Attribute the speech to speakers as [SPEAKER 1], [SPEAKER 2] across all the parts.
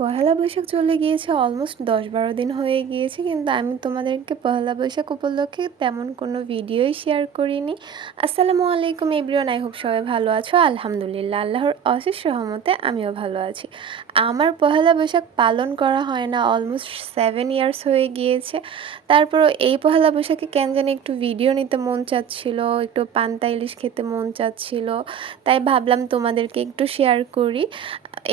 [SPEAKER 1] পহেলা বৈশাখ চলে গিয়েছে অলমোস্ট দশ বারো দিন হয়ে গিয়েছে, কিন্তু আমি তোমাদেরকে পহেলা বৈশাখ উপলক্ষে তেমন কোনো ভিডিওই শেয়ার করিনি। আসসালামু আলাইকুম এভরিওয়ান আই হোপ সবাই ভালো আছো। আলহামদুলিল্লাহ, আল্লাহর অশেষ সহমতে আমিও ভালো আছি। আমার পহেলা বৈশাখ পালন করা হয় না অলমোস্ট সেভেন ইয়ার্স হয়ে গিয়েছে। তারপরও এই পহেলা বৈশাখে কেন জানি একটু ভিডিও নিতে মন চাচ্ছিল, একটু পান্তা ইলিশ খেতে মন চাচ্ছিল, তাই ভাবলাম তোমাদেরকে একটু শেয়ার করি।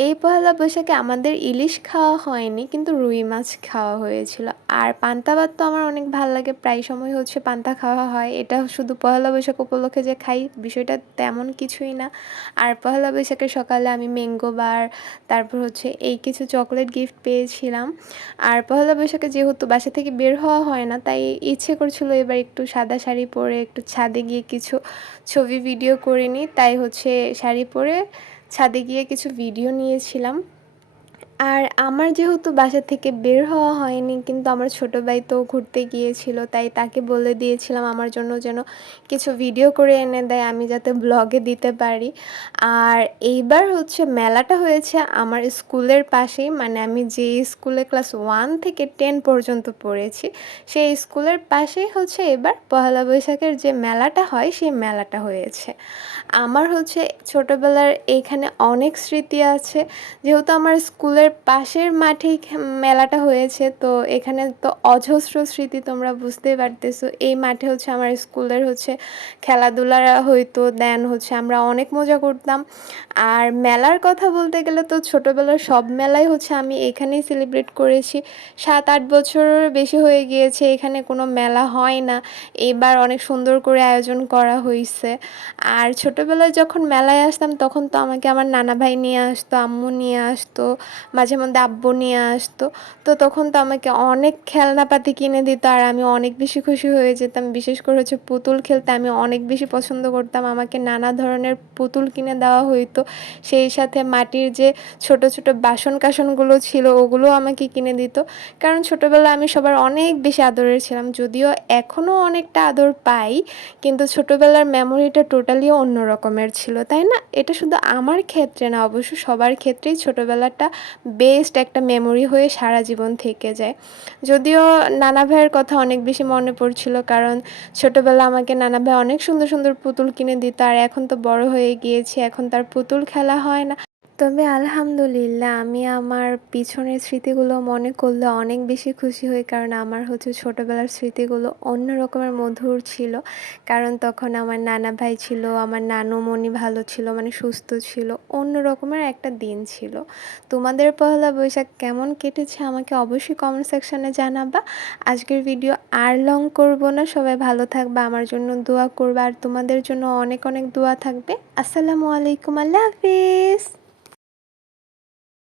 [SPEAKER 1] এই পহেলা বৈশাখে আমাদের ইলিশ খাওয়া হয়নি, কিন্তু রুই মাছ খাওয়া হয়েছিল। আর পান্তা ভাত তো আমার অনেক ভালো লাগে, প্রায় সময় হচ্ছে পান্তা খাওয়া হয়। এটা শুধু পহেলা বৈশাখ উপলক্ষে যে খাই, বিষয়টা তেমন কিছুই না। আর পহেলা বৈশাখের সকালে আমি ম্যাঙ্গো বার তারপর হচ্ছে এই কিছু চকলেট গিফট পেয়েছিলাম। আর পহেলা বৈশাখে যেহেতু বাসা থেকে বের হওয়া হয় না, তাই ইচ্ছে করছিল এবার একটু সাদা শাড়ি পরে, একটু ছাদে গিয়ে কিছু ছবি ভিডিও করে নিই। তাই হচ্ছে শাড়ি পরে ছাদে গিয়ে কিছু ভিডিও নিয়েছিলাম। আর আমার যেহেতু বাসা থেকে বের হওয়া হয়নি, কিন্তু আমার ছোটো ভাই তো ঘুরতে গিয়েছিল, তাই তাকে বলে দিয়েছিলাম আমার জন্য যেন কিছু ভিডিও করে এনে দেয়, আমি যাতে ব্লগে দিতে পারি। আর এইবার হচ্ছে মেলাটা হয়েছে আমার স্কুলের পাশেই মানে আমি যে স্কুলে ক্লাস ওয়ান থেকে টেন পর্যন্ত পড়েছি, সেই স্কুলের পাশেই হচ্ছে এবার পহেলা বৈশাখের যে মেলাটা হয়, সেই মেলাটা হয়েছে। আমার হচ্ছে ছোটোবেলার এইখানে অনেক স্মৃতি আছে, যেহেতু আমার স্কুলের পাশের মাঠেই মেলাটা হয়েছে, তো এখানে তো অজস্র স্মৃতি তোমরা বুঝতেই পারতেছো। এই মাঠে হচ্ছে আমার স্কুলের হচ্ছে খেলাধুলা হইতো দেন হচ্ছে আমরা অনেক মজা করতাম। আর মেলার কথা বলতে গেলে তো ছোটোবেলার সব মেলাই হচ্ছে আমি এখানেই সেলিব্রেট করেছি। সাত আট বছরের বেশি হয়ে গিয়েছে, এখানে কোনো মেলা হয় না। এবার অনেক সুন্দর করে আয়োজন করা হয়েছে আর ছোটোবেলায় যখন মেলায় আসতাম, তখন তো আমাকে আমার নানা ভাই নিয়ে আসতো, আম্মু নিয়ে আসতো মাঝে মধ্যে আব্বু নিয়ে আসতো। তো তখন তো আমাকে অনেক খেলনাপাতি কিনে দিত আর আমি অনেক বেশি খুশি হয়ে যেতাম। বিশেষ করে হচ্ছে পুতুল খেলতে আমি অনেক বেশি পছন্দ করতাম। আমাকে নানা ধরনের পুতুল কিনে দেওয়া হইতো। সেই সাথে মাটির যে ছোট ছোট বাসন কাসনগুলো ছিল, ওগুলো আমাকে কিনে দিত। কারণ ছোটোবেলায় আমি সবার অনেক বেশি আদরের ছিলাম। যদিও এখনও অনেকটা আদর পাই, কিন্তু ছোটোবেলার মেমোরিটা টোটালি অন্য রকমের ছিল, তাই না? এটা শুধু আমার ক্ষেত্রে না, অবশ্য সবার ক্ষেত্রেই ছোটোবেলাটা বেস্ট একটা মেমোরি হয়ে সারা জীবন থেকে যায়। যদিও নানা ভাইয়ের কথা অনেক বেশি মনে পড়ছিল, কারণ ছোটোবেলা আমাকে নানা ভাই অনেক সুন্দর সুন্দর পুতুল কিনে দিত, আর এখন তো বড় হয়ে গিয়েছি, এখন তার পুতুল খেলা হয় না। তবে আলহামদুলিল্লাহ, আমি আমার পিছনের স্মৃতিগুলো মনে করলে অনেক বেশি খুশি হই। কারণ আমার হচ্ছে ছোটোবেলার স্মৃতিগুলো অন্য রকমের মধুর ছিল। কারণ তখন আমার নানা ভাই ছিল, আমার নানুমণি ভালো ছিল মানে সুস্থ ছিল, অন্য রকমের একটা দিন ছিল। তোমাদের পহেলা বৈশাখ কেমন কেটেছে আমাকে অবশ্যই কমেন্ট সেকশানে জানাবা। আজকের ভিডিও আর লং করব না, সবাই ভালো থাকবে, আমার জন্য দোয়া করবা, আর তোমাদের জন্য অনেক অনেক দোয়া থাকবে। আসসালামু আলাইকুম, আল্লাহ হাফিজ।